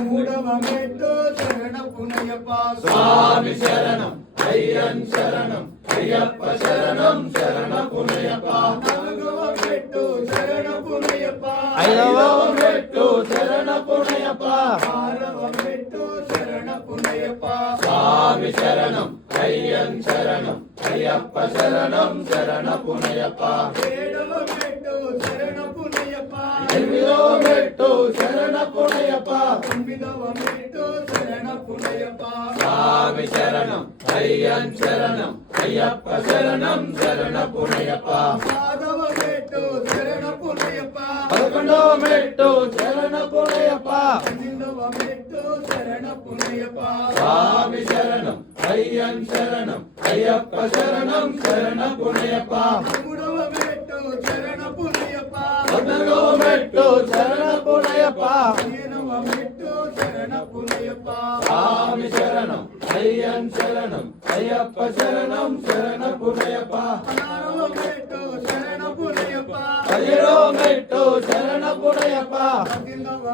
మూడవ మెట్టు శరణపునయ్యప్ప స్వామి శరణం అయ్యన్ శరణం అయ్యప్ప శరణం శరణపునయ్యప్ప నాలుగవ మెట్టు శరణపునయ్యప్ప ఐదవ మెట్టు శరణపునయ్యప్ప ఆరవ మెట్టు శరణపునయ్యప్ప స్వామి శరణం అయ్యన్ శరణం అయ్యప్ప శరణం శరణపునయ్యప్ప ఏడవ మెట్టు శరణపునయ్యప్ప ఎనిమిదవ మెట్టు శరణపునయ్యప్ప తొమ్మిదవ మెట్టు శరణపునయ్యప్ప స్వామి శరణం అయ్యన్ శరణం అయ్యప్ప శరణం శరణపునయ్యప్ప పదవ మెట్టు శరణపునయ్యప్ప 11వ మెట్టు శరణపునయ్యప్ప 12వ మెట్టు శరణపునయ్యప్ప స్వామి శరణం అయ్యన్ శరణం అయ్యప్ప శరణం శరణపునయ్యప్ప 13వ మెట్టు శరణపునయ్యప్ప 14వ మెట్టు శరణపునయ్యప్ప 15వ మెట్టు శరణపునయ్యప్ప స్వామి శరణం అయ్యన్ శరణం అయ్యప్ప శరణం శరణపునయ్యప్ప 16వ మెట్టు శరణపునయ్యప్ప 17వ మెట్టు శరణపునయ్యప్ప 18వ